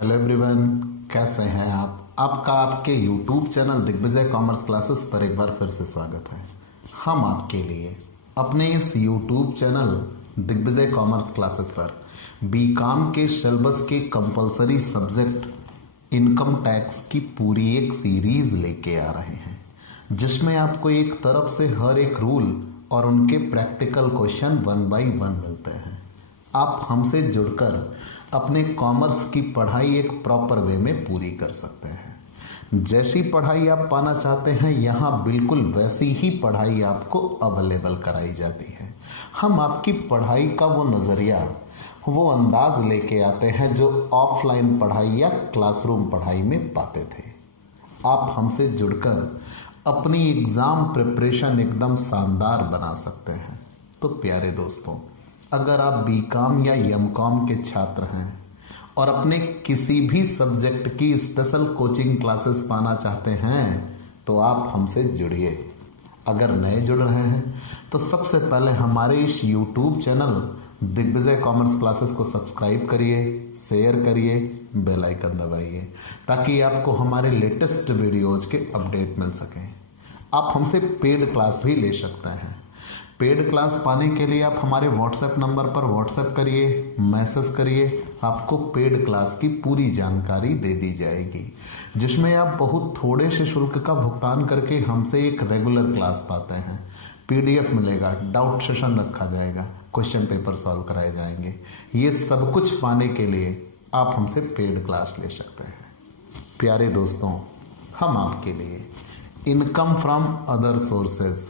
Hello everyone, कैसे हैं आप। आपका आपके YouTube channel Digvijay commerce classes पर एक बार फिर से स्वागत है। हम आपके लिए अपने इस YouTube channel Digvijay commerce classes पर बीकॉम के सिलेबस के कंपलसरी सब्जेक्ट इनकम टैक्स की पूरी एक सीरीज लेके आ रहे हैं, जिसमें आपको एक तरफ से हर एक रूल और उनके प्रैक्टिकल क्वेश्चन 1 बाय 1 मिलते हैं। आप हमसे जुड़कर अपने कॉमर्स की पढ़ाई एक प्रॉपर वे में पूरी कर सकते हैं। जैसी पढ़ाई आप पाना चाहते हैं, यहाँ बिल्कुल वैसी ही पढ़ाई आपको अवेलेबल कराई जाती है। हम आपकी पढ़ाई का वो नज़रिया, वो अंदाज लेके आते हैं जो ऑफलाइन पढ़ाई या क्लासरूम पढ़ाई में पाते थे। आप हमसे जुड़कर अपनी एग्ज़ाम प्रिपरेशन एकदम शानदार बना सकते हैं। तो प्यारे दोस्तों, अगर आप बीकॉम या एमकॉम के छात्र हैं और अपने किसी भी सब्जेक्ट की स्पेशल कोचिंग क्लासेस पाना चाहते हैं तो आप हमसे जुड़िए। अगर नए जुड़ रहे हैं तो सबसे पहले हमारे इस YouTube channel Digvijay commerce classes को सब्सक्राइब करिए, शेयर करिए, बेल आइकन दबाइए ताकि आपको हमारे लेटेस्ट वीडियोज के अपडेट मिल सकें। आप हमसे पेड क्लास भी ले सकते हैं। पेड क्लास पाने के लिए आप हमारे व्हाट्सएप नंबर पर व्हाट्सएप करिए, मैसेज करिए, आपको पेड क्लास की पूरी जानकारी दे दी जाएगी, जिसमें आप बहुत थोड़े से शुल्क का भुगतान करके हमसे एक रेगुलर क्लास पाते हैं। पीडीएफ मिलेगा, डाउट सेशन रखा जाएगा, क्वेश्चन पेपर सॉल्व कराए जाएंगे। ये सब कुछ पाने के लिए आप हमसे पेड क्लास ले सकते हैं। प्यारे दोस्तों, हम आपके लिए इनकम फ्रॉम अदर सोर्सेज,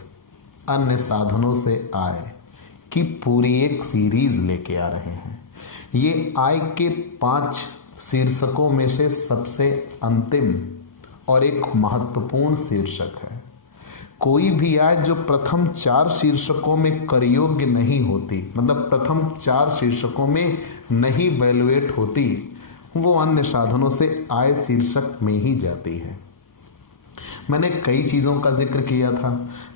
अन्य साधनों से आय की पूरी एक सीरीज लेके आ रहे हैं। ये आय के 5 शीर्षकों में से सबसे अंतिम और एक महत्वपूर्ण शीर्षक है। कोई भी आय जो प्रथम 4 शीर्षकों में कर योग्य नहीं होती, मतलब प्रथम 4 शीर्षकों में नहीं वैल्यूएट होती, वो अन्य साधनों से आय शीर्षक में ही जाती है। मैंने कई चीज़ों का जिक्र किया था,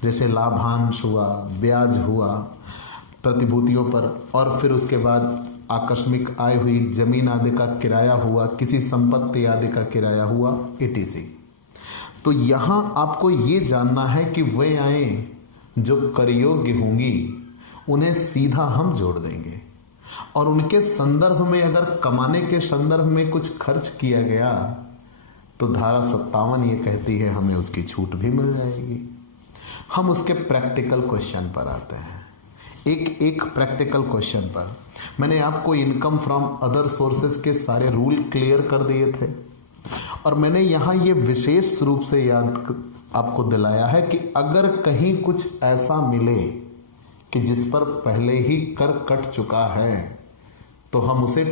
जैसे लाभांश हुआ, ब्याज हुआ प्रतिभूतियों पर, और फिर उसके बाद आकस्मिक आय हुई, जमीन आदि का किराया हुआ, किसी संपत्ति आदि का किराया हुआ, etc। तो यहाँ आपको ये जानना है कि वे आयें जो कर योग्य होंगी उन्हें सीधा हम जोड़ देंगे, और उनके संदर्भ में अगर कमाने के संदर्भ में कुछ खर्च किया गया तो धारा 57 ये कहती है हमें उसकी छूट भी मिल जाएगी। हम उसके प्रैक्टिकल क्वेश्चन पर आते हैं। एक एक प्रैक्टिकल क्वेश्चन पर मैंने आपको इनकम फ्रॉम अदर सोर्सेज के सारे रूल क्लियर कर दिए थे, और मैंने यहाँ ये विशेष रूप से याद आपको दिलाया है कि अगर कहीं कुछ ऐसा मिले कि जिस पर पहले ही कर कट चुका है तो हम उसे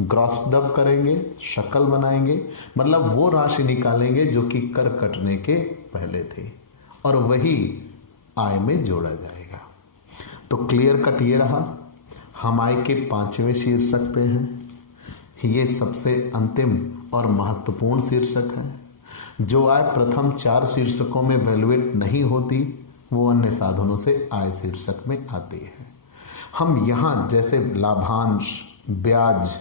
ग्रॉस डब करेंगे, शक्ल बनाएंगे, मतलब वो राशि निकालेंगे जो कि कर कटने के पहले थी, और वही आय में जोड़ा जाएगा। तो क्लियर कट ये रहा। हम आय के 5वें शीर्षक पे हैं। ये सबसे अंतिम और महत्वपूर्ण शीर्षक है। जो आय प्रथम 4 शीर्षकों में वैल्यूएट नहीं होती वो अन्य साधनों से आय शीर्षक में आती है। हम यहाँ जैसे लाभांश, ब्याज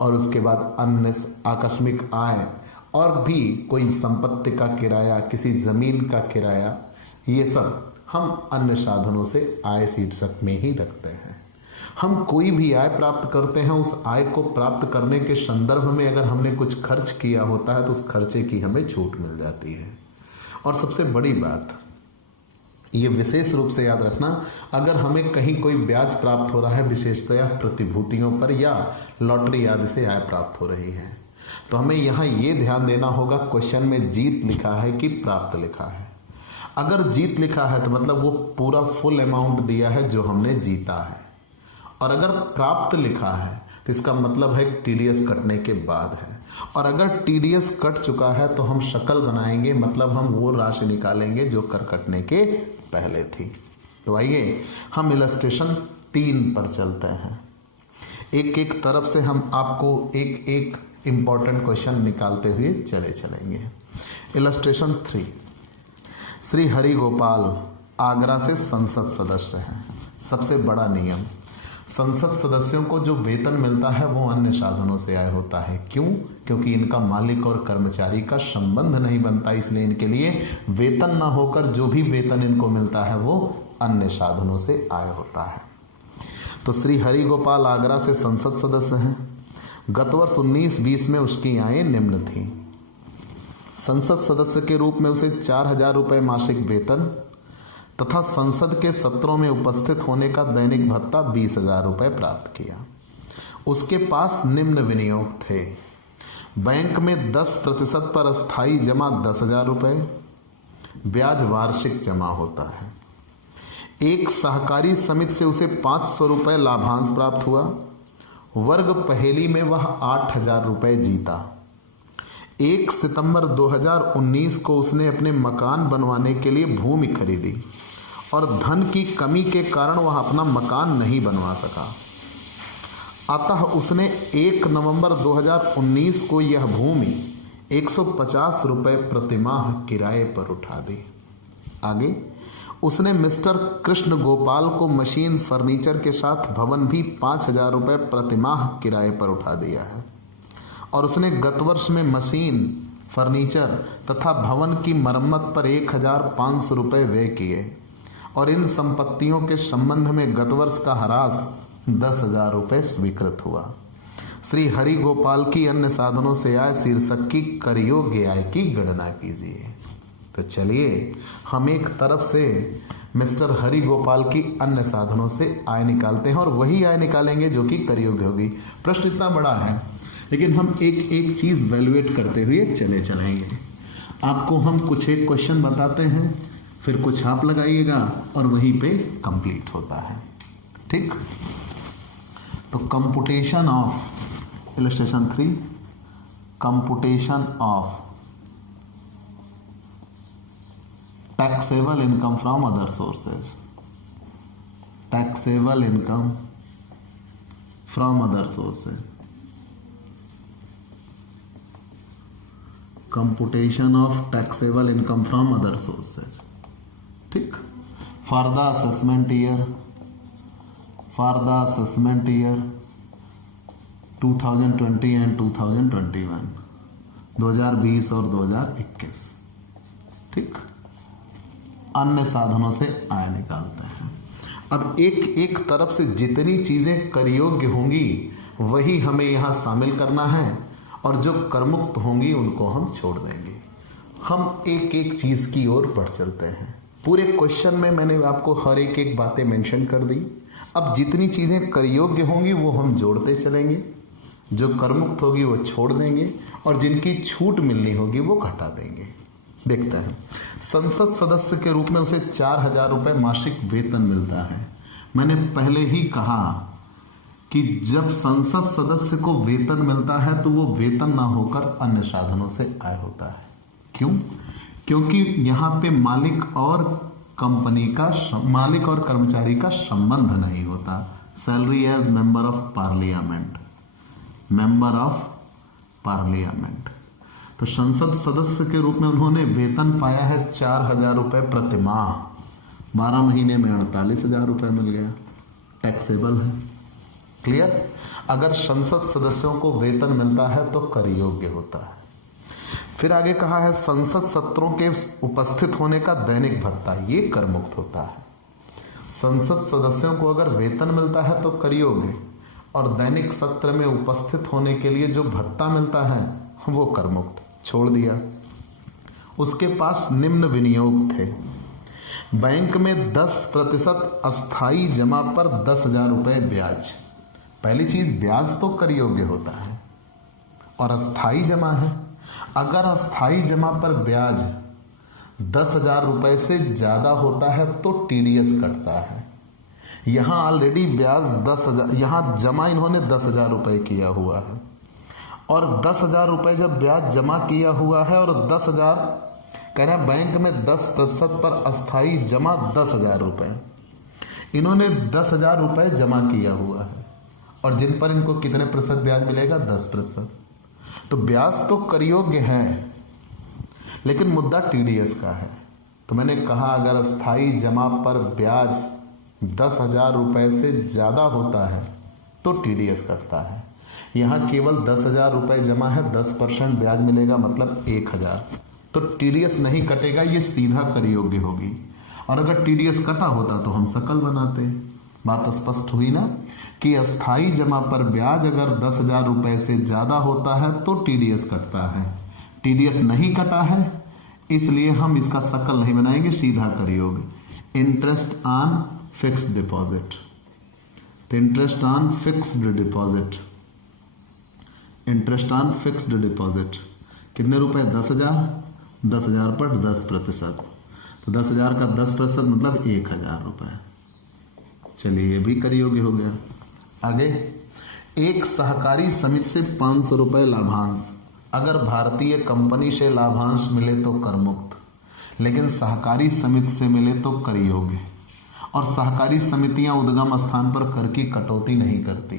और उसके बाद अन्य आकस्मिक आय और भी कोई संपत्ति का किराया, किसी ज़मीन का किराया, ये सब हम अन्य साधनों से आय शीर्षक में ही रखते हैं। हम कोई भी आय प्राप्त करते हैं, उस आय को प्राप्त करने के संदर्भ में अगर हमने कुछ खर्च किया होता है तो उस खर्चे की हमें छूट मिल जाती है। और सबसे बड़ी बात, ये विशेष रूप से याद रखना, अगर हमें कहीं कोई ब्याज प्राप्त हो रहा है, विशेषतया प्रतिभूतियों पर या लॉटरी आदि से आय प्राप्त हो रही है, तो हमें यहाँ ये ध्यान देना होगा, क्वेश्चन में जीत लिखा है कि प्राप्त लिखा है। अगर जीत लिखा है तो मतलब वो पूरा फुल अमाउंट दिया है जो हमने जीता है, और अगर प्राप्त लिखा है तो इसका मतलब है टीडीएस कटने के बाद है, और अगर टीडीएस कट चुका है तो हम शक्ल बनाएंगे, मतलब हम वो राशि निकालेंगे जो कर कटने के पहले थी। तो आइए हम इलस्ट्रेशन 3 पर चलते हैं। एक एक तरफ से हम आपको एक एक इम्पॉर्टेंट क्वेश्चन निकालते हुए चलेंगे। इलस्ट्रेशन 3, श्री हरि गोपाल आगरा से संसद सदस्य हैं। सबसे बड़ा नियम, संसद सदस्यों को जो वेतन मिलता है वो अन्य साधनों से आय होता है। क्यों? क्योंकि इनका मालिक और कर्मचारी का संबंध नहीं बनता, इसलिए इनके लिए वेतन ना होकर जो भी वेतन इनको मिलता है वो अन्य साधनों से आय होता है। तो श्री हरि गोपाल आगरा से संसद सदस्य हैं। गत वर्ष 19-20 में उसकी आय निम्न थी। संसद सदस्य के रूप में उसे 4,000 रुपये मासिक वेतन तथा संसद के सत्रों में उपस्थित होने का दैनिक भत्ता 20,000 रुपये प्राप्त किया। उसके पास निम्न विनियोग थे। बैंक में 10% पर अस्थायी जमा 10,000 रुपये, ब्याज वार्षिक जमा होता है। एक सहकारी समिति से उसे 500 रुपये लाभांश प्राप्त हुआ। वर्ग पहेली में वह 8,000 रुपये जीता। 1 सितंबर 2019 को उसने अपने मकान बनवाने के लिए भूमि खरीदी और धन की कमी के कारण वह अपना मकान नहीं बनवा सका। अतः उसने 1 नवंबर 2019 को यह भूमि 150 रुपये प्रतिमाह किराए पर उठा दी। आगे उसने मिस्टर कृष्ण गोपाल को मशीन फर्नीचर के साथ भवन भी 5,000 रुपये प्रतिमाह किराए पर उठा दिया है और उसने गत वर्ष में मशीन फर्नीचर तथा भवन की मरम्मत पर 1,500 रुपये व्यय किए और इन संपत्तियों के संबंध में गत वर्ष का ह्रास 10,000 रुपये स्वीकृत हुआ। श्री हरि गोपाल की अन्य साधनों से आय शीर्षक की कर योग्य आय की गणना कीजिए। तो चलिए हम एक तरफ से मिस्टर हरि गोपाल की अन्य साधनों से आय निकालते हैं और वही आय निकालेंगे जो कि कर योग्य होगी। प्रश्न इतना बड़ा है लेकिन हम एक एक चीज़ वैल्यूएट करते हुए चलेंगे। आपको हम कुछ एक क्वेश्चन बताते हैं, फिर कुछ आप लगाइएगा और वहीं पे कंप्लीट होता है। ठीक, तो computation of illustration 3, computation of taxable income from other sources, taxable income from other sources, computation of taxable income from other sources। ठीक, for the assessment year 2020 and 2021, 2020 और 2021। ठीक, अन्य साधनों से आय निकालते हैं। अब एक तरफ से जितनी चीजें कर योग्य होंगी वही हमें यहां शामिल करना है और जो करमुक्त होंगी उनको हम छोड़ देंगे। हम एक एक चीज़ की ओर बढ़ चलते हैं। पूरे क्वेश्चन में मैंने आपको हर एक एक बातें मेंशन कर दी। अब जितनी चीज़ें कर योग्य होंगी वो हम जोड़ते चलेंगे, जो करमुक्त होगी वो छोड़ देंगे और जिनकी छूट मिलनी होगी वो घटा देंगे। देखते हैं। संसद सदस्य के रूप में उसे 4,000 रुपये मासिक वेतन मिलता है। मैंने पहले ही कहा कि जब संसद सदस्य को वेतन मिलता है तो वो वेतन ना होकर अन्य साधनों से आय होता है। क्यों? क्योंकि यहाँ पे मालिक और कर्मचारी का संबंध नहीं होता। Salary as member of parliament. तो संसद सदस्य के रूप में उन्होंने वेतन पाया है 4,000 रुपये प्रति माह। 12 महीने में 48,000 रुपये मिल गया, टैक्सेबल है। क्लियर? अगर संसद सदस्यों को वेतन मिलता है तो कर योग्य होता है। फिर आगे कहा है संसद सत्रों के उपस्थित होने का दैनिक भत्ता, ये कर मुक्त होता है। संसद सदस्यों को अगर वेतन मिलता है तो कर योग्य, और दैनिक सत्र में उपस्थित होने के लिए जो भत्ता मिलता है वो कर मुक्त, छोड़ दिया। उसके पास निम्न विनियोग थे। बैंक में 10% अस्थाई जमा पर 10,000 रुपये ब्याज। पहली चीज, ब्याज तो कर योग्य होता है और अस्थाई जमा है। अगर अस्थाई जमा पर ब्याज 10,000 रुपये से ज्यादा होता है तो टीडीएस कटता है। यहां ऑलरेडी ब्याज 10,000, यहां जमा इन्होंने 10,000 रुपये किया हुआ है और 10,000 रुपये जब ब्याज जमा किया हुआ है और 10,000 कह रहे हैं बैंक में 10% पर अस्थाई जमा 10,000 रुपये, इन्होंने 10,000 रुपये जमा किया हुआ है और जिन पर इनको कितने प्रतिशत ब्याज मिलेगा? 10%। तो ब्याज तो कर योग्य है लेकिन मुद्दा टीडीएस का है। तो मैंने कहा अगर अस्थाई जमा पर ब्याज 10,000 रुपये से ज़्यादा होता है तो टीडीएस कटता है। यहाँ केवल 10,000 रुपये जमा है, 10% ब्याज मिलेगा, मतलब 1,000, तो टीडीएस नहीं कटेगा, ये सीधा कर योग्य होगी। और अगर टीडीएस कटा होता तो हम सकल बनाते। बात स्पष्ट हुई ना कि अस्थाई जमा पर ब्याज अगर 10,000 रुपये से ज़्यादा होता है तो टीडीएस कटता है। टीडीएस नहीं कटा है इसलिए हम इसका सकल नहीं बनाएंगे, सीधा कर योग्य। इंटरेस्ट ऑन फिक्स्ड डिपॉजिट, तो interest on fixed deposit, interest on fixed deposit कितने रुपए? 10,000, 10,000 पर 10%, तो 10,000 का 10% मतलब 1,000 रुपये। चलिए ये भी कर योग्य हो गया। आगे, एक सहकारी समिति से 500 रुपये लाभांश, अगर भारतीय कंपनी से लाभांश मिले तो कर मुक्त, लेकिन सहकारी समिति से मिले तो कर योग्य। और सहकारी समितियां उद्गम स्थान पर कर की कटौती नहीं करती,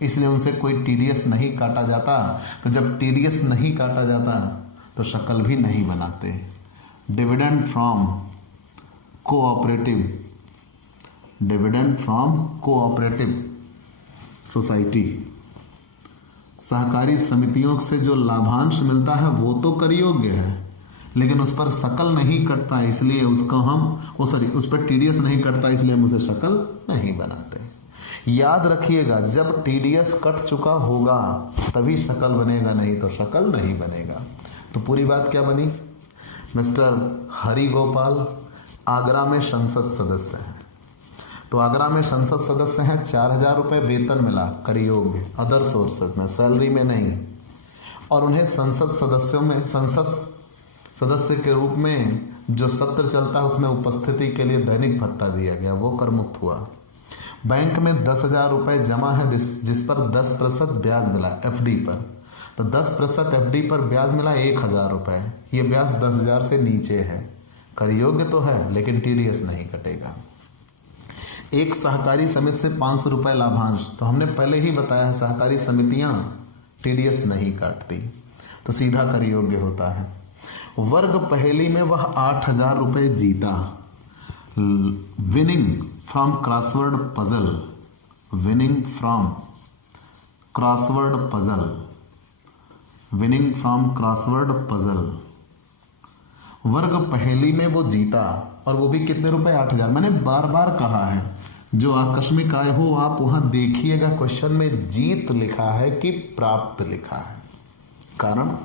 इसलिए उनसे कोई टीडीएस नहीं काटा जाता। तो जब टीडीएस नहीं काटा जाता तो शकल भी नहीं बनाते। Dividend from cooperative, dividend from cooperative society, सहकारी समितियों से जो लाभांश मिलता है वो तो कर योग्य है, लेकिन उस पर सकल नहीं कटता, इसलिए उसको हम उस पर टीडीएस नहीं कटता, इसलिए हम उसे शकल नहीं बनाते। याद रखिएगा, जब टीडीएस कट चुका होगा तभी शकल बनेगा, नहीं तो शकल नहीं बनेगा। तो पूरी बात क्या बनी? मिस्टर हरि गोपाल आगरा में संसद सदस्य हैं, तो आगरा में संसद सदस्य हैं, 4,000 रुपये वेतन मिला कर योग्य, अदर सोर्सेज में, सैलरी में नहीं। और उन्हें संसद सदस्य के रूप में जो सत्र चलता है उसमें उपस्थिति के लिए दैनिक भत्ता दिया गया, वो कर मुक्त हुआ। बैंक में 10,000 रुपये जमा है जिस पर 10% ब्याज मिला एफडी पर, तो 10% एफडी पर ब्याज मिला 1,000 रुपये। ये ब्याज 10,000 से नीचे है, कर योग्य तो है लेकिन टीडीएस नहीं कटेगा। एक सहकारी समिति से 500 रुपये लाभांश, तो हमने पहले ही बताया है सहकारी समितियां टीडीएस नहीं काटती, तो सीधा कर योग्य होता है। वर्ग पहेली में वह 8,000 रुपये जीता, winning from crossword puzzle, winning from crossword puzzle, winning from crossword puzzle. वर्ग पहेली में वो जीता, और वो भी कितने रुपए? 8,000। मैंने बार बार कहा है, जो आकस्मिक आए हो आप वहां देखिएगा, क्वेश्चन में जीत लिखा है कि प्राप्त लिखा है। कारण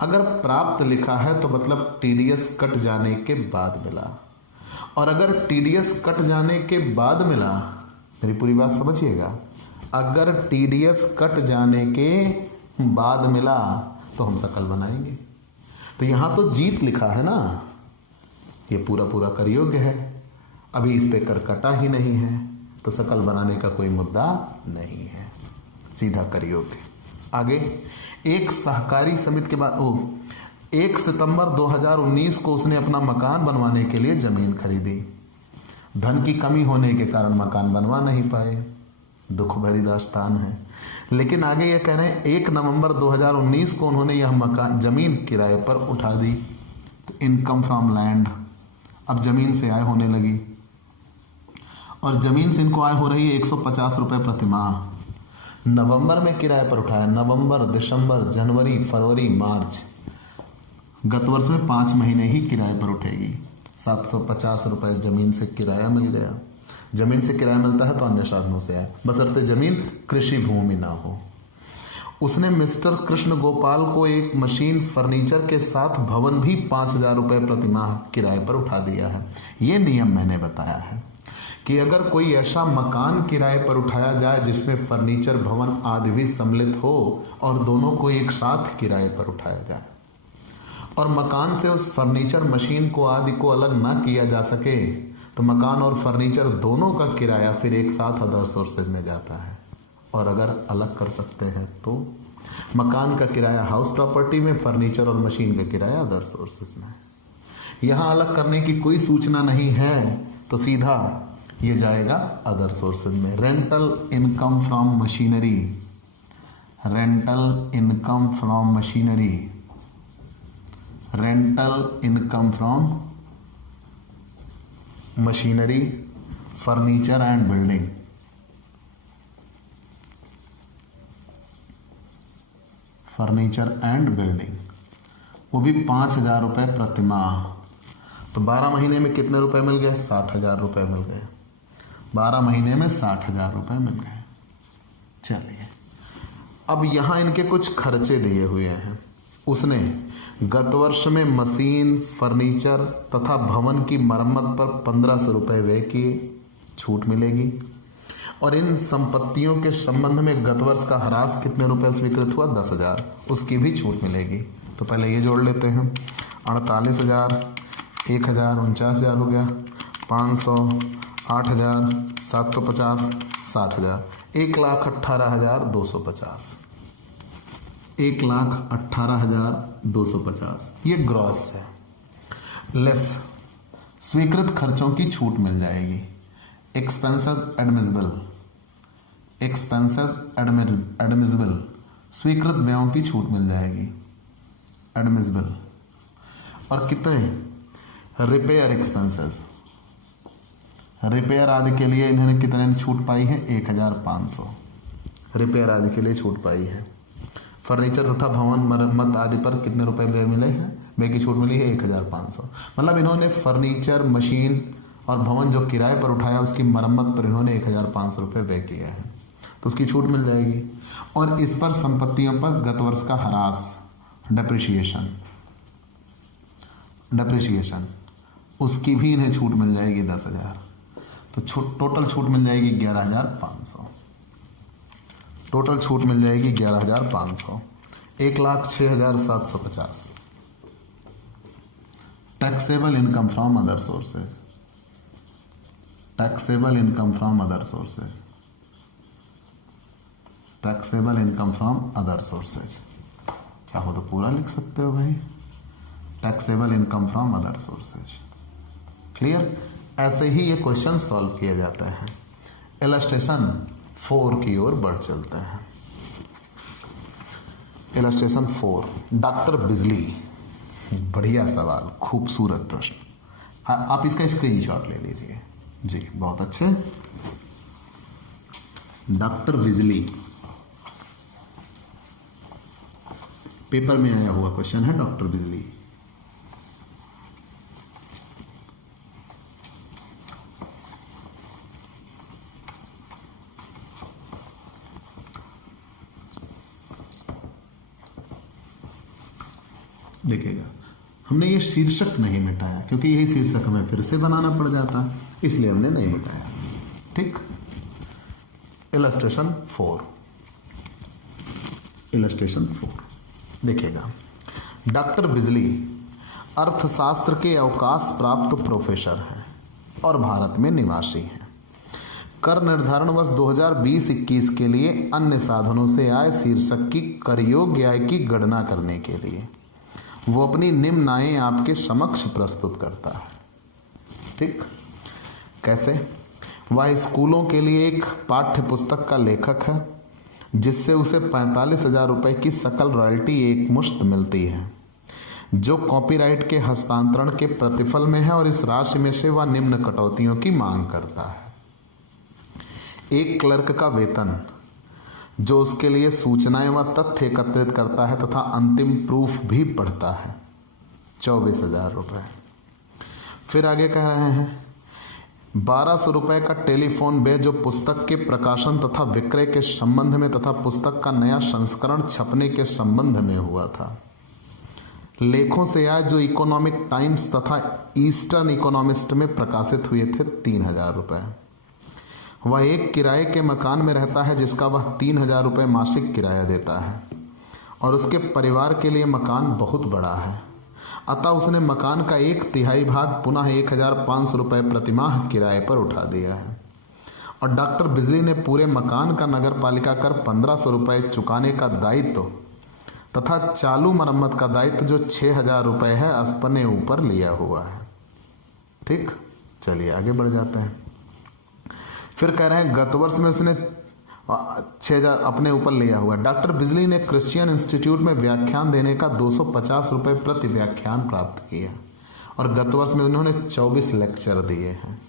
अगर प्राप्त लिखा है तो मतलब टीडीएस कट जाने के बाद मिला, और अगर टीडीएस कट जाने के बाद मिला, मेरी पूरी बात समझिएगा, अगर टीडीएस कट जाने के बाद मिला तो हम सकल बनाएंगे। तो यहां तो जीत लिखा है ना, ये पूरा पूरा कर योग्य है, अभी इस पे कर कटा ही नहीं है, तो सकल बनाने का कोई मुद्दा नहीं है, सीधा कर योग्य। आगे, एक सहकारी समिति के बाद 1 सितंबर 2019 को उसने अपना मकान बनवाने के लिए जमीन खरीदी। धन की कमी होने के कारण मकान बनवा नहीं पाए, दुख भरी दास्तान है। लेकिन आगे ये कह रहे हैं 1 नवंबर 2019 को उन्होंने यह मकान जमीन किराए पर उठा दी। तो इनकम फ्रॉम लैंड, अब जमीन से आय होने लगी, और जमीन से इनको आय हो रही है 150 रुपये प्रति माह। नवंबर में किराए पर उठाया, नवंबर, दिसंबर, जनवरी, फरवरी, मार्च, गत वर्ष में 5 महीने ही किराए पर उठेगी। 750 रुपये जमीन से किराया मिल गया। जमीन से किराया मिलता है तो अन्य साधनों से आए, बशर्ते जमीन कृषि भूमि ना हो। उसने मिस्टर कृष्ण गोपाल को एक मशीन, फर्नीचर के साथ भवन भी 5,000 रुपये प्रति माह किराए पर उठा दिया है। ये नियम मैंने बताया है कि अगर कोई ऐसा मकान किराए पर उठाया जाए जिसमें फर्नीचर, भवन आदि भी सम्मिलित हो और दोनों को एक साथ किराए पर उठाया जाए, और मकान से उस फर्नीचर, मशीन को आदि को अलग ना किया जा सके, तो मकान और फर्नीचर दोनों का किराया फिर एक साथ अदर सोर्सेज में जाता है। और अगर अलग कर सकते हैं तो मकान का किराया हाउस प्रॉपर्टी में, फर्नीचर और मशीन का किराया अदर सोर्सेज में। यहाँ अलग करने की कोई सूचना नहीं है तो सीधा ये जाएगा अदर सोर्सेज में। Rental income from machinery, rental income from machinery, rental income from machinery furniture and building, furniture and building, वो भी 5,000 रुपये प्रति माह। तो 12 महीने में कितने रुपए मिल गए? 60,000 रुपये मिल गए। 12 महीने में 60,000 रुपये मिल गए। चलिए, अब यहाँ इनके कुछ खर्चे दिए हुए हैं। उसने गत वर्ष में मशीन, फर्नीचर तथा भवन की मरम्मत पर 1,500 रुपये व्यय किए, छूट मिलेगी। और इन संपत्तियों के संबंध में गत वर्ष का ह्रास कितने रुपए स्वीकृत हुआ? 10,000, उसकी भी छूट मिलेगी। तो पहले ये जोड़ लेते हैं। 48,000, 1,000, 49,000 हो गया, 500, 8,000, 750, 60,000, 1,18,250, 1,18,250 ये ग्रॉस है। लेस स्वीकृत खर्चों की छूट मिल जाएगी। एक्सपेंसेस एडमिसिबल, एक्सपेंसेस एडमिसिबल, स्वीकृत व्ययों की छूट मिल जाएगी, एडमिसिबल। और कितने? रिपेयर एक्सपेंसेस, रिपेयर आदि के लिए इन्होंने कितने छूट पाई है? 1,500 रिपेयर आदि के लिए छूट पाई है। फर्नीचर तथा भवन मरम्मत आदि पर कितने रुपए व्यय मिले हैं? व्यय की छूट मिली है 1,500। मतलब इन्होंने फर्नीचर, मशीन और भवन जो किराए पर उठाया उसकी मरम्मत पर इन्होंने 1,500 रुपये व्यय किया है, तो उसकी छूट मिल जाएगी। और इस पर संपत्तियों पर गत वर्ष का ह्रास, डेप्रिसिएशन, डेप्रिसिएशन, उसकी भी इन्हें छूट मिल जाएगी 10,000। तो टोटल छूट मिल जाएगी 11,500, टोटल छूट मिल जाएगी 11,500, 1,06,750। Taxable income from other sources, taxable income from other sources, taxable income from other sources, चाहो तो पूरा लिख सकते हो भाई, taxable income from other sources. Clear? ऐसे ही ये क्वेश्चन सॉल्व किया जाता है। इलस्ट्रेशन 4 की ओर बढ़ चलते हैं। इलस्ट्रेशन 4, डॉक्टर बिजली। बढ़िया सवाल, खूबसूरत प्रश्न। आप इसका स्क्रीनशॉट ले लीजिए जी, बहुत अच्छे। डॉक्टर बिजली पेपर में आया हुआ क्वेश्चन है। डॉक्टर बिजली, देखिएगा, हमने ये शीर्षक नहीं मिटाया क्योंकि यही शीर्षक हमें फिर से बनाना पड़ जाता, इसलिए हमने नहीं मिटाया। ठीक। इलस्ट्रेशन 4, इलस्ट्रेशन 4 देखिएगा। डॉक्टर बिजली अर्थशास्त्र के अवकाश प्राप्त प्रोफेसर हैं और भारत में निवासी हैं। कर निर्धारण वर्ष 2020-21 के लिए अन्य साधनों से आय शीर्षक की कर योग्य आय की गणना करने के लिए वो अपनी निम्न आय आपके समक्ष प्रस्तुत करता है। ठीक। कैसे? वह स्कूलों के लिए एक पाठ्य पुस्तक का लेखक है जिससे उसे 45,000 रुपये की सकल रॉयल्टी एक मुश्त मिलती है जो कॉपीराइट के हस्तांतरण के प्रतिफल में है, और इस राशि में से वह निम्न कटौतियों की मांग करता है। एक क्लर्क का वेतन जो उसके लिए सूचनाएं व तथ्य एकत्रित करता है तथा अंतिम प्रूफ भी पढ़ता है, 24,000 रुपये। फिर आगे कह रहे हैं 1,200 रुपये का टेलीफोन बिल जो पुस्तक के प्रकाशन तथा विक्रय के संबंध में तथा पुस्तक का नया संस्करण छपने के संबंध में हुआ था। लेखों से आय जो इकोनॉमिक टाइम्स तथा ईस्टर्न इकोनॉमिस्ट में प्रकाशित हुए थे, 3,000 रुपये। वह एक किराए के मकान में रहता है जिसका वह 3,000 रुपये मासिक किराया देता है और उसके परिवार के लिए मकान बहुत बड़ा है, अतः उसने मकान का 1/3 भाग पुनः 1,500 रुपये प्रतिमाह किराए पर उठा दिया है। और डॉक्टर बिजली ने पूरे मकान का नगर पालिका कर 1,500 रुपये चुकाने का दायित्व तथा चालू मरम्मत का दायित्व जो 6,000 रुपये है अपने ऊपर लिया हुआ है। ठीक। चलिए आगे बढ़ जाते हैं। फिर कह रहे हैं गत वर्ष में उसने 6,000 अपने ऊपर लिया हुआ। डॉक्टर बिजली ने क्रिश्चियन इंस्टीट्यूट में व्याख्यान देने का 250 रुपये प्रति व्याख्यान प्राप्त किया और गत वर्ष में उन्होंने 24 लेक्चर दिए हैं।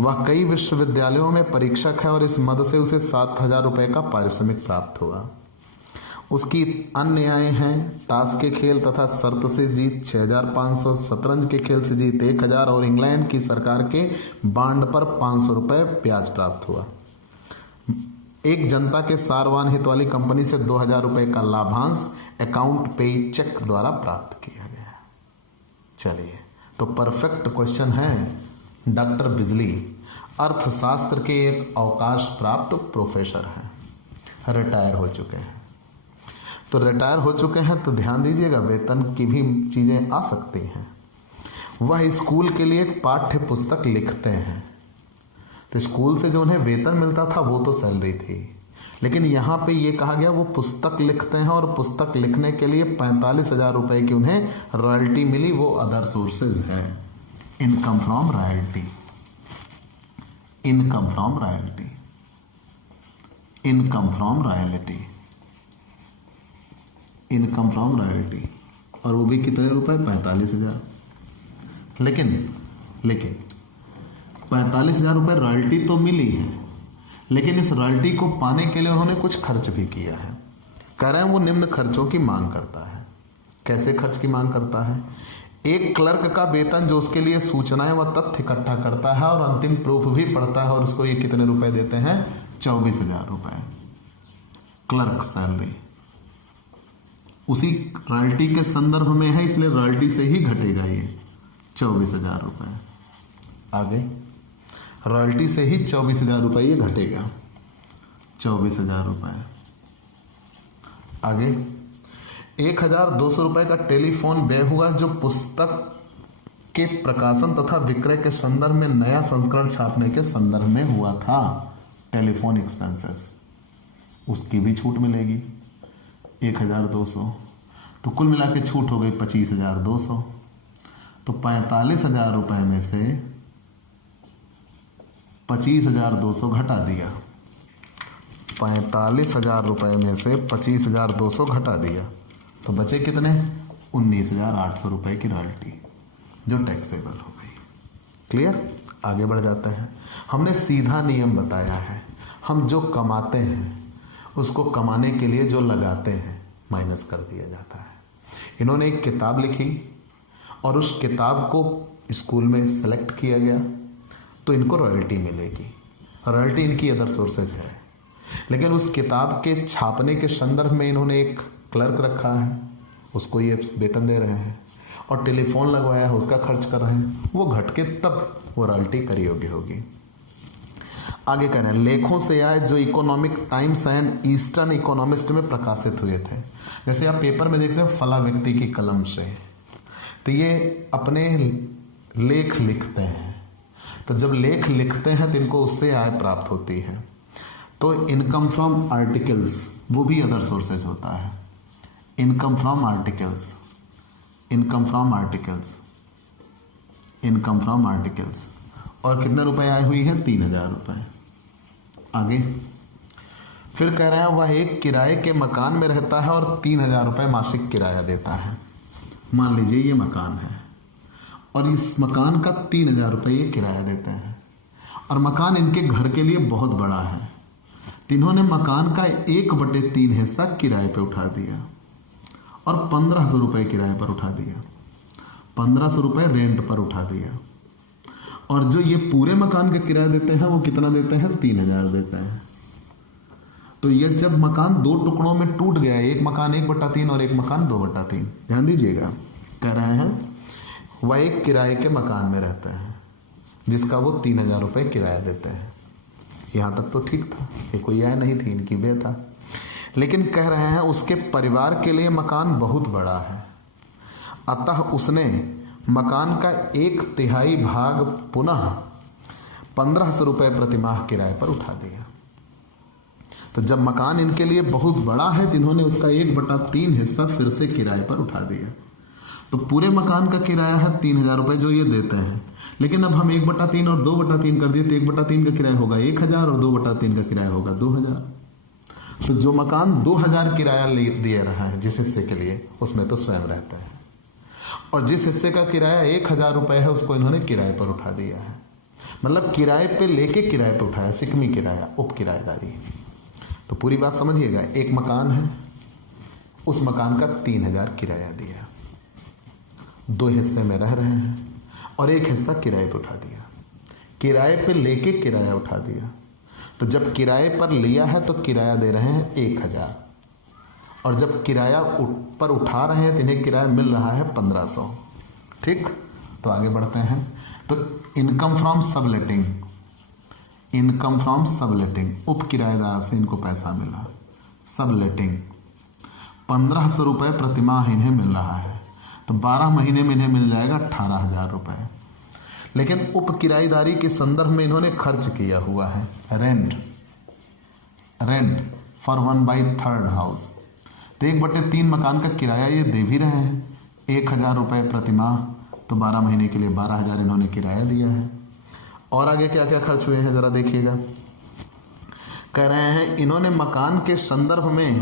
वह कई विश्वविद्यालयों में परीक्षक है और इस मद से उसे 7,000 रुपये का पारिश्रमिक प्राप्त हुआ। उसकी अन्य आय हैं ताश के खेल तथा शर्त से जीत 6,500, शतरंज के खेल से जीत 1,000 और इंग्लैंड की सरकार के बांड पर 500 रुपये ब्याज प्राप्त हुआ। एक जनता के सारवान हित वाली कंपनी से 2,000 रुपये का लाभांश अकाउंट पे चेक द्वारा प्राप्त किया गया। चलिए, तो परफेक्ट क्वेश्चन है। डॉक्टर बिजली अर्थशास्त्र के एक अवकाश प्राप्त प्रोफेसर हैं, रिटायर हो चुके हैं। तो रिटायर हो चुके हैं तो ध्यान दीजिएगा, वेतन की भी चीज़ें आ सकती हैं। वह स्कूल के लिए एक पाठ्य पुस्तक लिखते हैं। तो स्कूल से जो उन्हें वेतन मिलता था वो तो सैलरी थी, लेकिन यहाँ पे ये कहा गया वो पुस्तक लिखते हैं और पुस्तक लिखने के लिए 45,000 रुपये की उन्हें रॉयल्टी मिली। वो अदर सोर्सेज है, income from royalty, income from royalty, income from royalty, income from royalty. और वो भी कितने रुपए? 45,000। लेकिन 45,000 रुपये रॉयल्टी तो मिली है, लेकिन इस रॉयल्टी को पाने के लिए उन्होंने कुछ खर्च भी किया है। कह रहे हैं वो निम्न खर्चों की मांग करता है। कैसे खर्च की मांग करता है? एक क्लर्क का वेतन जो उसके लिए सूचनाएं व तथ्य इकट्ठा करता है और अंतिम प्रूफ भी पढ़ता है, और उसको ये कितने रुपए देते हैं? 24,000 रुपये क्लर्क सैलरी। उसी रॉयल्टी के संदर्भ में है, इसलिए रॉयल्टी से ही घटेगा ये 24,000 रुपये। आगे रॉयल्टी से ही 24,000 रुपये ये घटेगा, 24,000 रुपये। आगे 1,200 रुपये का टेलीफोन व्यय हुआ जो पुस्तक के प्रकाशन तथा विक्रय के संदर्भ में नया संस्करण छापने के संदर्भ में हुआ था। टेलीफोन एक्सपेंसेस, उसकी भी छूट मिलेगी 1,200। तो कुल मिला के छूट हो गई 25,200। तो 45,000 रुपये में से 25,200 घटा दिया, 45,000 रुपये में से 25,200 घटा दिया, तो बचे कितने? 19,800 रुपये की रॉयल्टी जो टैक्सेबल हो गई। क्लियर? आगे बढ़ जाते हैं। हमने सीधा नियम बताया है, हम जो कमाते हैं उसको कमाने के लिए जो लगाते हैं माइनस कर दिया जाता है। इन्होंने एक किताब लिखी और उस किताब को स्कूल में सेलेक्ट किया गया, तो इनको रॉयल्टी मिलेगी। रॉयल्टी इनकी अदर सोर्सेज है, लेकिन उस किताब के छापने के संदर्भ में इन्होंने एक क्लर्क रखा है, उसको ये वेतन दे रहे हैं, और टेलीफोन लगवाया है, उसका खर्च कर रहे हैं। वो घट के तब वो रॉयल्टी करी होगी। आगे कह रहे हैं लेखों से आए जो economic times and eastern economist में प्रकाशित हुए थे। जैसे आप पेपर में देखते हैं फला व्यक्ति की कलम से, तो ये अपने लेख लिखते हैं। तो जब लेख लिखते हैं तो इनको उससे आय प्राप्त होती है। तो इनकम फ्रॉम आर्टिकल्स वो भी अदर सोर्सेज होता है। Income from articles, income from articles, income from articles. और कितने रुपए आय हुई है? 3,000 रुपये। आगे फिर कह रहे हैं वह एक किराए के मकान में रहता है और 3,000 रुपये मासिक किराया देता है। मान लीजिए ये मकान है और इस मकान का 3,000 रुपये ये किराया देते हैं, और मकान इनके घर के लिए बहुत बड़ा है, तो इन्होंने मकान का 1/3 हिस्सा किराए पे उठा दिया और 1,500 रुपये किराए पर उठा दिया, 1,500 रुपये रेंट पर उठा दिया। और जो ये पूरे मकान का किराया देते हैं वो कितना देते हैं? 3,000 देते हैं। तो ये जब मकान 2 टुकड़ों में टूट गया, एक मकान 1/3 और एक मकान 2/3, ध्यान दीजिएगा, कह रहे हैं वह एक किराए के मकान में रहते हैं जिसका वो 3,000 रुपये किराया देते हैं। यहाँ तक तो ठीक था, ये कोई आय नहीं थी, इनकी व्यय था। लेकिन कह रहे हैं उसके परिवार के लिए मकान बहुत बड़ा है, अतः उसने मकान का 1/3 भाग पुनः 1,500 रुपये प्रतिमाह किराए पर उठा दिया। तो जब मकान इनके लिए बहुत बड़ा है तो इन्होंने उसका 1/3 हिस्सा फिर से किराए पर उठा दिया। तो पूरे मकान का किराया है 3,000 रुपये जो ये देते हैं, लेकिन अब हम 1/3 और 2/3 कर दिए तो 1/3 का किराया होगा 1,000 और 2/3 का किराया होगा 2,000। तो जो मकान 2,000 किराया दे रहा है जिस हिस्से के लिए, उसमें तो स्वयं रहता है, और जिस हिस्से का किराया 1,000 रुपये है उसको इन्होंने किराए पर उठा दिया है। मतलब किराए पे लेके किराए पे उठाया, सिकमी किराया, उप किराएदारी। तो पूरी बात समझिएगा, एक मकान है, उस मकान का 3,000 किराया दिया, 2 हिस्से में रह रहे हैं और एक हिस्सा किराए पे उठा दिया। किराए पे लेके किराया उठा दिया, तो जब किराए पर लिया है तो किराया दे रहे हैं 1,000, और जब किराया पर उठा रहे हैं तो इन्हें किराया मिल रहा है 1,500। ठीक, तो आगे बढ़ते हैं। तो income from subletting, income from subletting, उप किराएदार से इनको पैसा मिला। सबलेटिंग 1,500 रुपये प्रतिमाह इन्हें मिल रहा है, तो 12 महीने में इन्हें मिल जाएगा 18,000 रुपये। लेकिन उप किराएदारी के संदर्भ में इन्होंने खर्च किया हुआ है रेंट, रेंट फॉर 1/3 हाउस। तो 1/3 मकान का किराया ये दे भी रहे हैं, 1,000 रुपये प्रतिमाह, तो 12 महीने के लिए 12,000 इन्होंने किराया दिया है। और आगे क्या क्या खर्च हुए हैं ज़रा देखिएगा। कह रहे हैं इन्होंने मकान के संदर्भ में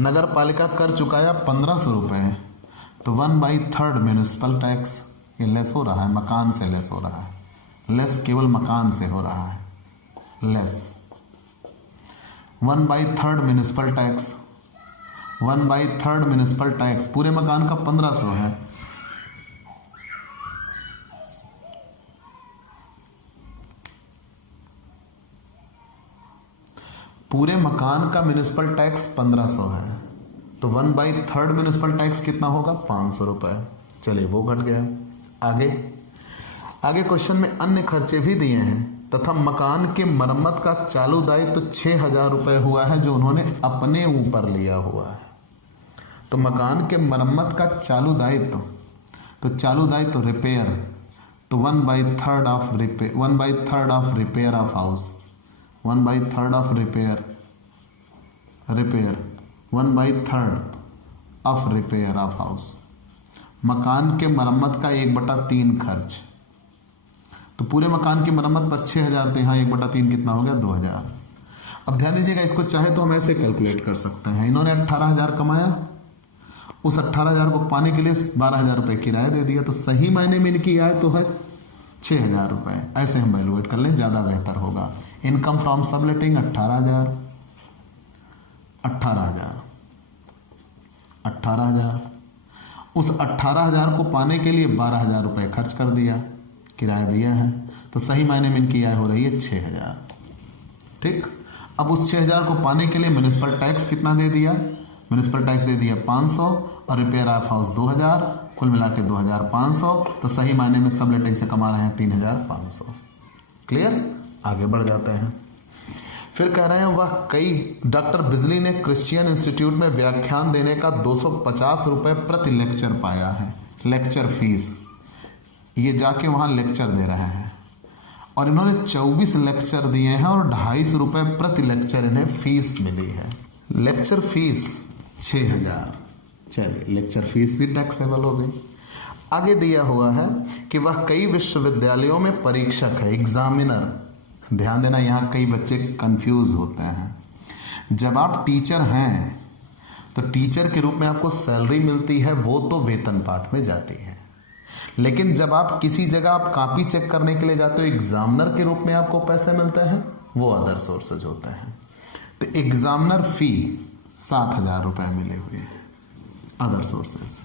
नगर पालिका कर चुकाया 1,500 रुपये, तो 1/3 म्यूनिसिपल टैक्स, ये लेस हो रहा है, मकान से लेस हो रहा है, लेस केवल मकान से हो रहा है, less 1/3 municipal tax, 1/3 municipal tax पूरे मकान का 1,500 है, पूरे मकान का म्यूनिसिपल टैक्स 1,500 है, तो 1/3 म्यूनिसिपल टैक्स कितना होगा, 500 रुपये। चलिए वो घट गया। आगे आगे क्वेश्चन में अन्य खर्चे भी दिए हैं तथा मकान के मरम्मत का चालू दायित्व तो 6,000 रुपये हुआ है जो उन्होंने अपने ऊपर लिया हुआ है। तो मकान के मरम्मत का चालू दायित्व, तो चालू दायित्व रिपेयर, तो 1/3 of repair, 1/3 of repair of house, 1/3 of repair, repair 1/3 of repair of house. मकान के मरम्मत का 1/3 खर्च, तो पूरे मकान की मरम्मत पर 6,000, तो यहाँ 1/3 कितना हो गया, 2,000। अब ध्यान दीजिएगा, इसको चाहे तो हम ऐसे कैलकुलेट कर सकते हैं। इन्होंने 18,000 कमाया, उस 18,000 को पाने के लिए 12,000 रुपये किराया दे दिया, तो सही मायने में इनकी आय तो है 6,000 रुपये। ऐसे हम वैल्यूएट कर लें, ज़्यादा बेहतर होगा। इनकम फ्रॉम सबलेटिंग 18,000, 18,000, 18,000, उस 18,000 को पाने के लिए 12,000 रुपये खर्च कर दिया, किराया दिया है, तो सही मायने में इनकी आय हो रही है 6,000। ठीक, अब उस 6,000 को पाने के लिए म्यूनिसिपल टैक्स कितना दे दिया, म्यूनिसिपल टैक्स दे दिया 500 और रिपेयर ऑफ हाउस 2,000, कुल मिला के 2,500, तो सही मायने में सबलेटिंग से कमा रहे हैं 3,500। क्लियर, आगे बढ़ जाते हैं। फिर कह रहे हैं वह कई डॉक्टर बिजली ने क्रिश्चियन इंस्टीट्यूट में व्याख्यान देने का 250 रुपये प्रति लेक्चर पाया है, लेक्चर फीस। ये जाके वहाँ लेक्चर दे रहे हैं और इन्होंने 24 लेक्चर दिए हैं और 250 रुपये प्रति लेक्चर इन्हें फीस मिली है। Lecture fees 6,000। चलिए, लेक्चर फीस भी टैक्सेबल हो गई। आगे दिया हुआ है कि वह कई विश्वविद्यालयों में परीक्षक है, एग्जामिनर। ध्यान देना, यहाँ कई बच्चे कंफ्यूज होते हैं। जब आप टीचर हैं तो टीचर के रूप में आपको सैलरी मिलती है, वो तो वेतन पाठ में जाती है। लेकिन जब आप किसी जगह आप कॉपी चेक करने के लिए जाते हो, एग्जामिनर के रूप में आपको पैसे मिलते हैं, वो अदर सोर्सेज होते हैं। तो एग्जामिनर फी 7,000 रुपये मिले हुए हैं, अदर सोर्सेज।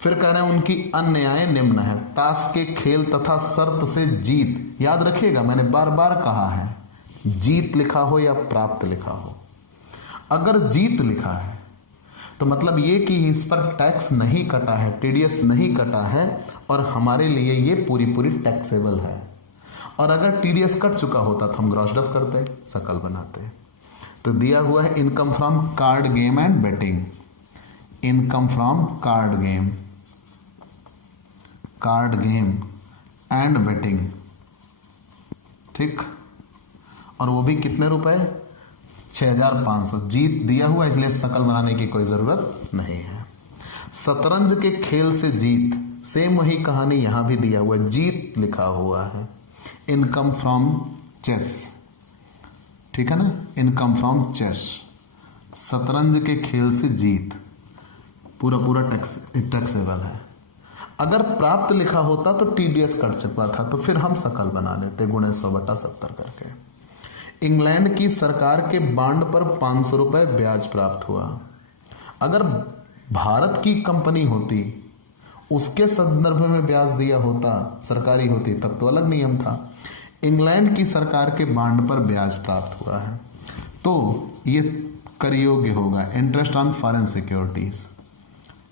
फिर कह रहे हैं उनकी अन्य आय निम्न है, ताश के खेल तथा शर्त से जीत। याद रखिएगा, मैंने बार बार कहा है, जीत लिखा हो या प्राप्त लिखा हो। अगर जीत लिखा है तो मतलब ये कि इस पर टैक्स नहीं कटा है, टीडीएस नहीं कटा है, और हमारे लिए ये पूरी पूरी टैक्सेबल है। और अगर टीडीएस कट चुका होता तो हम ग्रॉस अप करते, सकल बनाते। तो दिया हुआ है income from card game and betting, income from card game, card game and betting. ठीक, और वो भी कितने रुपए, 6,500। जीत दिया हुआ, इसलिए शकल बनाने की कोई जरूरत नहीं है। शतरंज के खेल से जीत, सेम वही कहानी यहां भी दिया हुआ है, जीत लिखा हुआ है। इनकम फ्रॉम चेस, ठीक है ना, इनकम फ्रॉम चेस, शतरंज के खेल से जीत, पूरा पूरा टैक्सेबल है। अगर प्राप्त लिखा होता तो TDS कट चुका था, तो फिर हम सकल बना लेते गुणे 100/70 करके। इंग्लैंड की सरकार के बांड पर 500 रुपए ब्याज प्राप्त हुआ। अगर भारत की कंपनी होती, उसके संदर्भ में ब्याज दिया होता, सरकारी होती, तब तो अलग नियम था। इंग्लैंड की सरकार के बांड पर ब्याज प्राप्त हुआ है, तो ये कर योग्य होगा interest on foreign securities,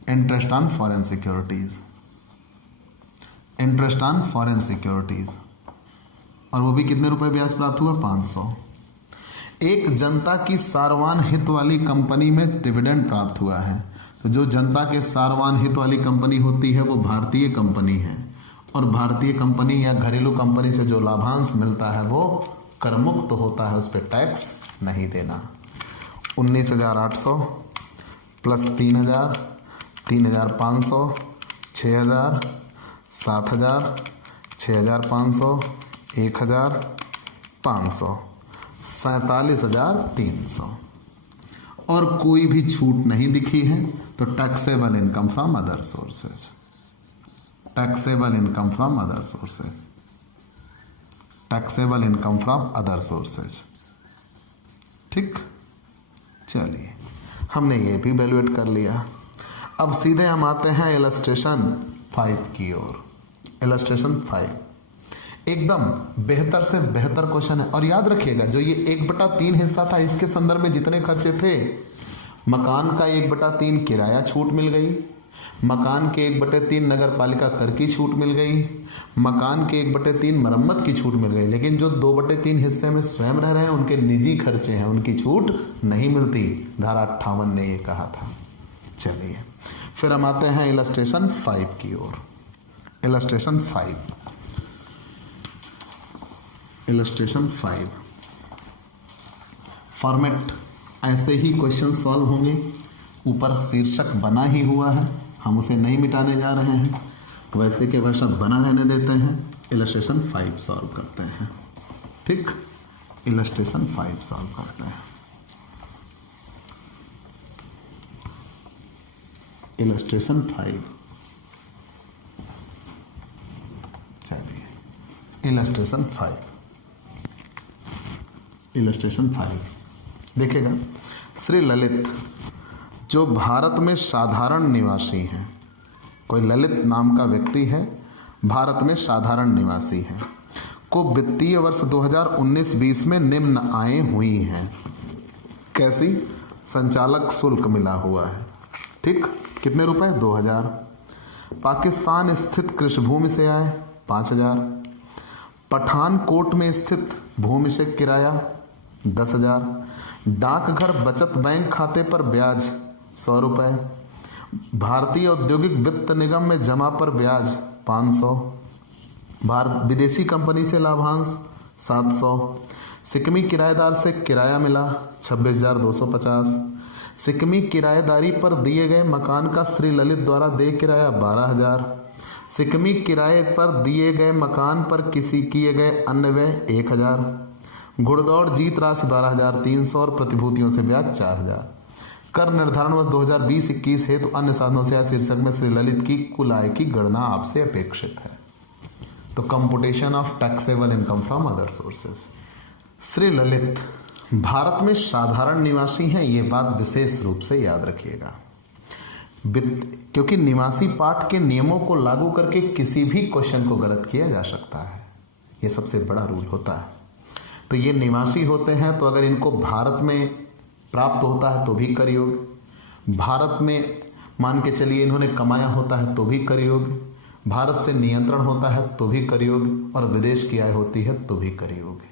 interest on foreign securities, interest on foreign securities. और वो भी कितने रुपए ब्याज प्राप्त हुआ? 500। एक जनता की सार्वजनिक हित वाली कंपनी में डिविडेंड प्राप्त हुआ है। तो जो जनता के सार्वजनिक हित वाली कंपनी होती है वो भारतीय कंपनी है, और भारतीय कंपनी या घरेलू कंपनी से जो लाभांश मिलता है वो कर मुक्त होता है, उस पर टैक्स नहीं देना। 19,800 प्लस 3,000, 3,500, 6,000, 7,000, 6,500, 1,500, 47,300। और कोई भी छूट नहीं दिखी है, तो taxable income from other sources, taxable income from other sources, taxable income from other sources. ठीक, चलिए हमने ये भी वैल्यूएट कर लिया। अब सीधे हम आते हैं इलस्ट्रेशन 5 की ओर। इलस्ट्रेशन 5 एकदम बेहतर से बेहतर क्वेश्चन है। और याद रखिएगा, जो ये 1/3 हिस्सा था, इसके संदर्भ में जितने खर्चे थे, मकान का 1/3 किराया छूट मिल गई, मकान के 1/3 नगर पालिका कर की छूट मिल गई, मकान के 1/3 मरम्मत की छूट मिल गई। लेकिन जो 2/3 हिस्से में स्वयं रह रहे हैं, उनके निजी खर्चे हैं, उनकी छूट नहीं मिलती। धारा 58 ने ये कहा था। चलिए फिर हम आते हैं इलस्ट्रेशन 5 की ओर। इलस्ट्रेशन 5, इलस्ट्रेशन 5 फॉर्मेट ऐसे ही क्वेश्चन सॉल्व होंगे। ऊपर शीर्षक बना ही हुआ है, हम उसे नहीं मिटाने जा रहे हैं, वैसे के वैसा बना रहने देते हैं। इलस्ट्रेशन 5 सॉल्व करते हैं। ठीक, इलस्ट्रेशन 5 सॉल्व करते हैं। इलस्ट्रेशन 5, चलिए इलस्ट्रेशन 5, इलस्ट्रेशन 5 देखिएगा। श्री ललित जो भारत में साधारण निवासी हैं, कोई ललित नाम का व्यक्ति है, भारत में साधारण निवासी है, को वित्तीय वर्ष 2019-20 में निम्न आयें हुई हैं। कैसी? संचालक शुल्क मिला हुआ है। ठीक, कितने रुपए? 2,000। पाकिस्तान स्थित कृषि भूमि से आए 5,000। पठानकोट में स्थित भूमि से किराया 10,000। डाकघर बचत बैंक खाते पर ब्याज 100 रुपये। भारतीय औद्योगिक वित्त निगम में जमा पर ब्याज 500। विदेशी कंपनी से लाभांश 700। सिक्किमी किराएदार से किराया मिला 26,250। सिक्किमी किराएदारी पर दिए गए मकान का श्री ललित द्वारा देय किराया 12,000। सिक्किमी किराए पर दिए गए मकान पर किसी किए गए अन्य व्यय 1,000। घुड़दौड़ जीत राशि 12,300 और प्रतिभूतियों से ब्याज 4,000। कर निर्धारण वर्ष 2020-21 हेतु अन्य साधनों से शीर्षक में श्री ललित की कुल आय की गणना आपसे अपेक्षित है। तो computation of taxable income from other sources. Shri Lalit Bharat में साधारण निवासी हैं, ये बात विशेष रूप से याद रखिएगा, क्योंकि निवासी पाठ के नियमों को लागू करके किसी भी क्वेश्चन को गलत किया जा सकता है। ये सबसे बड़ा रूल होता है। तो ये निवासी होते हैं, तो अगर इनको भारत में प्राप्त होता है तो भी कर योग, भारत में मान के चलिए इन्होंने कमाया होता है तो भी कर योग, भारत से नियंत्रण होता है तो भी कर योग, और विदेश की आय होती है तो भी कर योग।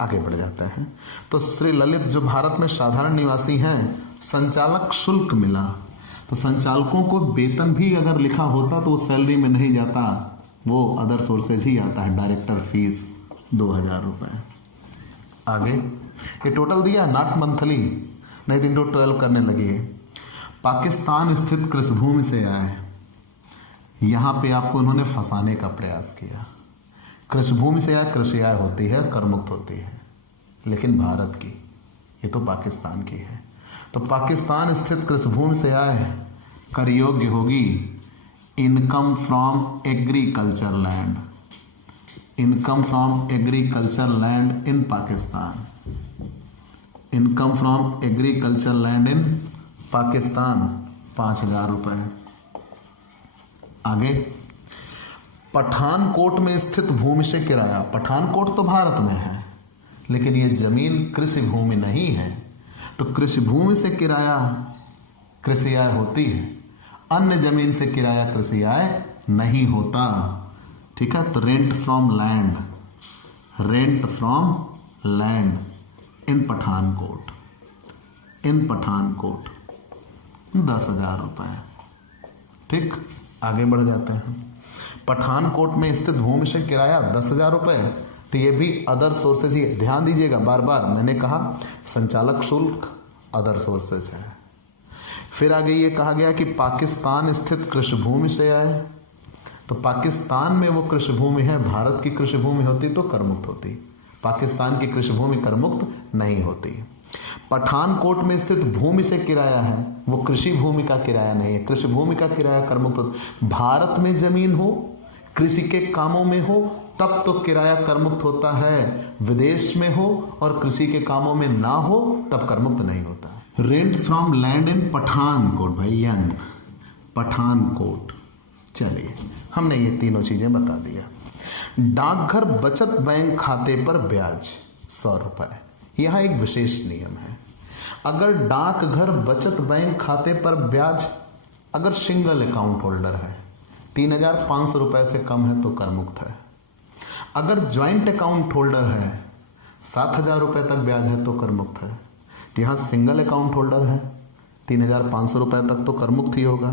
आगे बढ़ जाते हैं। तो श्री ललित जो भारत में साधारण निवासी हैं, संचालक शुल्क मिला, तो संचालकों को वेतन भी अगर लिखा होता तो वो सैलरी में नहीं जाता, वो अदर सोर्सेज ही आता है। डायरेक्टर फीस 2,000 रुपये। आगे ये टोटल दिया, नॉट मंथली, नहीं दिन 12 करने लगे। पाकिस्तान स्थित कृषि भूमि से आए, यहाँ पे आपको उन्होंने फंसाने का प्रयास किया। कृषि भूमि से आए, कृषि आय होती है, कर मुक्त होती है, लेकिन भारत की, ये तो पाकिस्तान की है। तो पाकिस्तान स्थित कृषि भूमि से आए कर योग्य होगी income from agriculture land, income from agriculture land in Pakistan, income from agriculture land in Pakistan 5,000 रुपए। आगे, पठानकोट में स्थित भूमि से किराया, पठानकोट तो भारत में है लेकिन ये जमीन कृषि भूमि नहीं है, तो कृषि भूमि से किराया कृषि आय होती है, अन्य जमीन से किराया कृषि आय नहीं होता। ठीक है, तो rent from land, rent from land in Pathankot, in Pathankot 10,000 रुपए। ठीक, आगे बढ़ जाते हैं। पठानकोट में स्थित भूमि से किराया 10,000 रुपए, तो ये भी अदर सोर्सेज ही, ध्यान दीजिएगा, बार बार मैंने कहा संचालक शुल्क अदर सोर्सेज है। फिर आगे ये कहा गया कि पाकिस्तान स्थित कृषि भूमि से आए, तो पाकिस्तान में वो कृषि भूमि है, भारत की कृषि भूमि होती तो करमुक्त होती, पाकिस्तान की कृषि भूमि करमुक्त नहीं होती। पठानकोट में स्थित भूमि से किराया है, वो कृषि भूमि का किराया नहीं है, कृषि भूमि का किराया करमुक्त। भारत में जमीन हो, कृषि के कामों में हो तब तो किराया करमुक्त होता है, विदेश में हो और कृषि के कामों में ना हो तब करमुक्त नहीं होता। Rent from land in Pathankot, भाई यन पठानकोट। चलिए, हमने ये तीनों चीजें बता दिया। डाकघर बचत बैंक खाते पर ब्याज 100 रुपए, यहां एक विशेष नियम है। अगर डाकघर बचत बैंक खाते पर ब्याज, अगर सिंगल अकाउंट होल्डर है, 3,500 रुपए से कम है तो करमुक्त है। अगर ज्वाइंट अकाउंट होल्डर है, 7,000 रुपए तक ब्याज है तो करमुक्त है। तो यहां सिंगल अकाउंट होल्डर है, 3,500 रुपए तक तो करमुक्त ही होगा,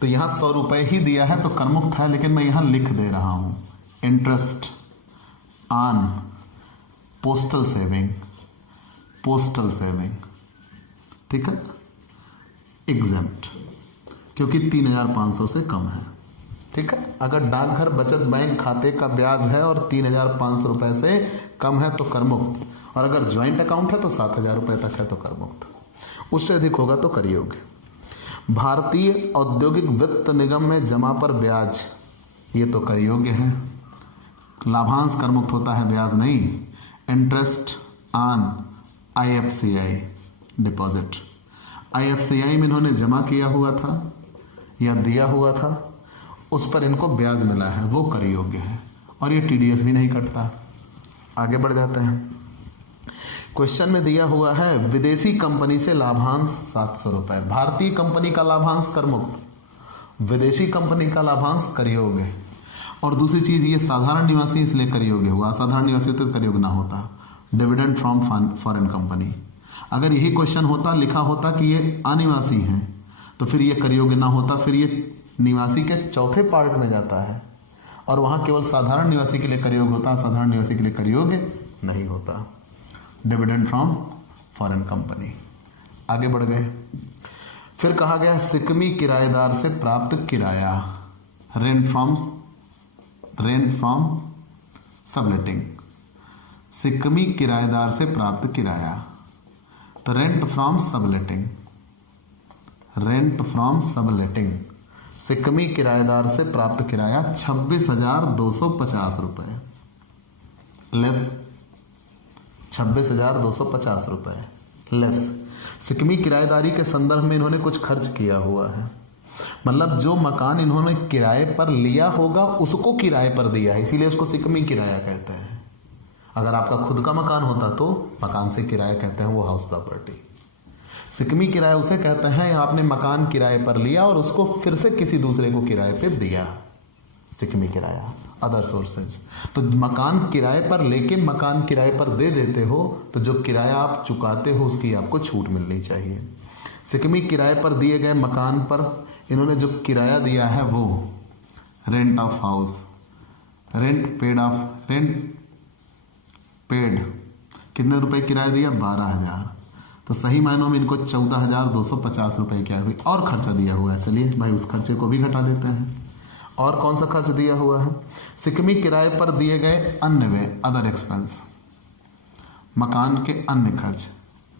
तो यहां 100 रुपए ही दिया है तो करमुक्त है, लेकिन मैं यहां लिख दे रहा हूं interest on postal saving, postal saving, ठीक है, एग्जेम्प्ट, क्योंकि 3,500 से कम है। ठीक है, अगर डाकघर बचत बैंक खाते का ब्याज है और 3,500 रुपए से कम है तो करमुक्त, और अगर ज्वाइंट अकाउंट है तो 7,000 रुपए तक है तो करमुक्त, उससे अधिक होगा तो कर योग्य। भारतीय औद्योगिक वित्त निगम में जमा पर ब्याज, ये तो कर योग्य है, लाभांश करमुक्त होता है, ब्याज नहीं। Interest on IFCI deposit, IFCI में इन्होंने जमा किया हुआ था या दिया हुआ था, उस पर इनको ब्याज मिला है, वो कर योग्य है, और ये TDS भी नहीं कटता। आगे बढ़ जाते हैं। क्वेश्चन में दिया हुआ है विदेशी कंपनी से लाभांश 700 रुपए, भारतीय कंपनी का लाभांश करमुक्त, विदेशी कंपनी का लाभांश कर योग्य, और दूसरी चीज ये साधारण निवासी इसलिए कर योग्य हुआ, असाधारण निवासी तो कर योग्य ना होता। डिविडेंड फ्रॉम फॉरेन कंपनी, अगर यही क्वेश्चन होता, लिखा होता कि ये अनिवासी हैं, तो फिर ये कर योग्य ना होता, फिर ये निवासी के चौथे पार्ट में जाता है, और वहां केवल साधारण निवासी के लिए कर योग्य होता, साधारण निवासी के लिए कर योग्य नहीं होता। Dividend from foreign company. आगे बढ़ गए, फिर कहा गया सिक्किमी किराएदार से प्राप्त किराया, रेंट फ्रॉम सबलेटिंग, सिक्किमी किराएदार से प्राप्त किराया, तो rent from subletting, rent from subletting, सिक्किमी किराएदार से प्राप्त किराया 26,250 रुपए, लेस 26,250 रुपए लेस। सिक्किमी किराएदारी के संदर्भ में इन्होंने कुछ खर्च किया हुआ है, मतलब जो मकान इन्होंने किराए पर लिया होगा उसको किराए पर दिया है, इसीलिए उसको सिक्किमी किराया कहते हैं। अगर आपका खुद का मकान होता तो मकान से किराया कहते हैं, वो हाउस प्रॉपर्टी। सिक्किमी किराया उसे कहते हैं आपने मकान किराए पर लिया और उसको फिर से किसी दूसरे को किराए पे दिया, सिक्किमी किराया। अदर सोर्सेज, तो मकान किराए पर लेके मकान किराए पर दे देते हो तो जो किराया आप चुकाते हो उसकी आपको छूट मिलनी चाहिए। सिक्किमी किराए पर दिए गए मकान पर इन्होंने जो किराया दिया है वो rent of house, rent paid कितने रुपए किराया दिया, 12,000, तो सही मायनों में इनको 14,250 रुपए क्या हुई और खर्चा दिया हुआ है। चलिए भाई उस खर्चे को भी घटा देते हैं। और कौन सा खर्च दिया हुआ है, सिक्किमी किराए पर दिए गए अन्य व्यय, अदर एक्सपेंस, मकान के अन्य खर्च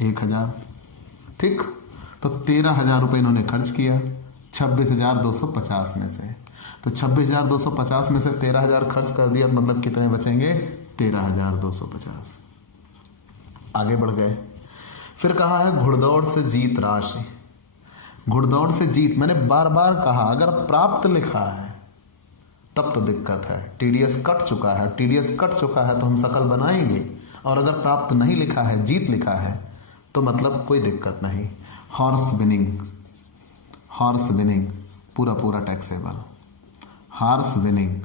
1,000, ठीक, तो 13,000 रुपए इन्होंने खर्च किया, 26,250 में से। तो 26,250 में से 13,000 खर्च कर दिया, मतलब कितने बचेंगे? 13,250। आगे बढ़ गए। फिर कहा है घुड़दौड़ से जीत राशि। घुड़दौड़ से जीत, मैंने बार बार कहा अगर प्राप्त लिखा है तब तो दिक्कत है। टीडीएस कट चुका है, टीडीएस कट चुका है तो हम शकल बनाएंगे, और अगर प्राप्त नहीं लिखा है, जीत लिखा है, तो मतलब कोई दिक्कत नहीं। हॉर्स विनिंग, हॉर्स विनिंग पूरा पूरा टैक्सेबल। हॉर्स विनिंग,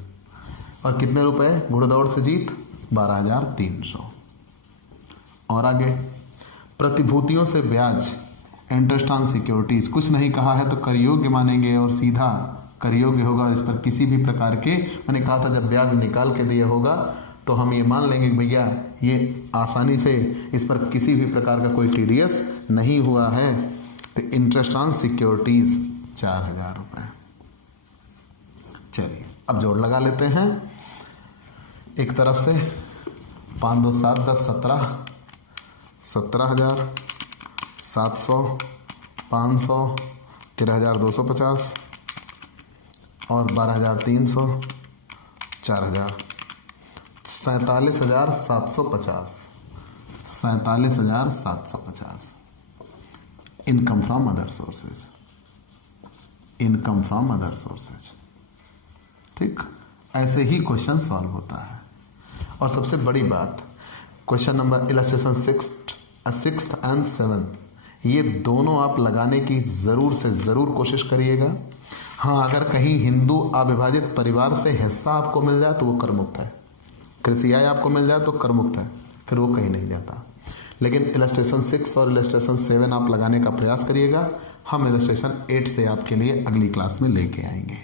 और कितने रुपए घुड़दौड़ से जीत? 12,300। और आगे, प्रतिभूतियों से ब्याज, इंटरेस्ट ऑन सिक्योरिटीज, कुछ नहीं कहा है तो कर योग्य मानेंगे और सीधा कर योग्य होगा। इस पर किसी भी प्रकार के, मैंने कहा था जब ब्याज निकाल के दिया होगा तो हम ये मान लेंगे कि भैया ये आसानी से इस पर किसी भी प्रकार का कोई टीडीएस नहीं हुआ है। तो इंटरेस्ट ऑन सिक्योरिटीज 4,000 रुपये। चलिए अब जोड़ लगा लेते हैं। एक तरफ से 5 2 7 10 17, 17,700, 500, 13,250 और 12,300, 4,000, 47,750, 47,750। Income from other sources, income from other sources. ठीक, ऐसे ही क्वेश्चन सॉल्व होता है। और सबसे बड़ी बात, question number illustration 6th and 7th, ये दोनों आप लगाने की ज़रूर से ज़रूर कोशिश करिएगा। हाँ, अगर कहीं हिंदू अविभाजित परिवार से हिस्सा आपको मिल जाए तो वो कर मुक्त है। कृषि आय आपको मिल जाए तो कर मुक्त है, फिर वो कहीं नहीं जाता। लेकिन इलस्ट्रेशन 6 और इलस्ट्रेशन 7 आप लगाने का प्रयास करिएगा। हम इलस्ट्रेशन 8 से आपके लिए अगली क्लास में लेके आएंगे।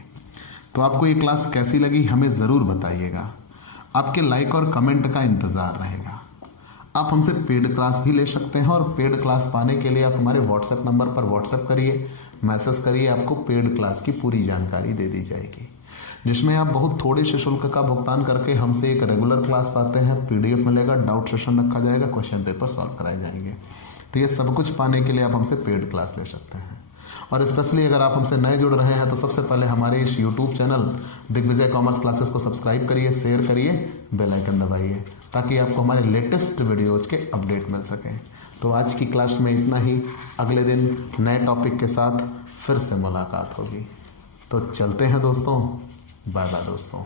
तो आपको ये क्लास कैसी लगी हमें ज़रूर बताइएगा। आपके लाइक और कमेंट का इंतज़ार रहेगा। आप हमसे पेड क्लास भी ले सकते हैं, और पेड क्लास पाने के लिए आप हमारे व्हाट्सएप नंबर पर व्हाट्सएप करिए, मैसेज करिए, आपको पेड क्लास की पूरी जानकारी दे दी जाएगी, जिसमें आप बहुत थोड़े से शुल्क का भुगतान करके हमसे एक रेगुलर क्लास पाते हैं। पीडीएफ मिलेगा, डाउट सेशन रखा जाएगा, क्वेश्चन पेपर सॉल्व कराए जाएंगे। तो ये सब कुछ पाने के लिए आप हमसे पेड क्लास ले सकते हैं। और स्पेशली अगर आप हमसे नए जुड़ रहे हैं तो सबसे पहले हमारे इस YouTube channel Digvijay commerce classes को सब्सक्राइब करिए, शेयर करिए, बेल आइकन दबाइए, ताकि आपको हमारे लेटेस्ट वीडियोज के अपडेट मिल सकें। तो आज की क्लास में इतना ही। अगले दिन नए टॉपिक के साथ फिर से मुलाकात होगी। तो चलते हैं दोस्तों, बाय बाय दोस्तों।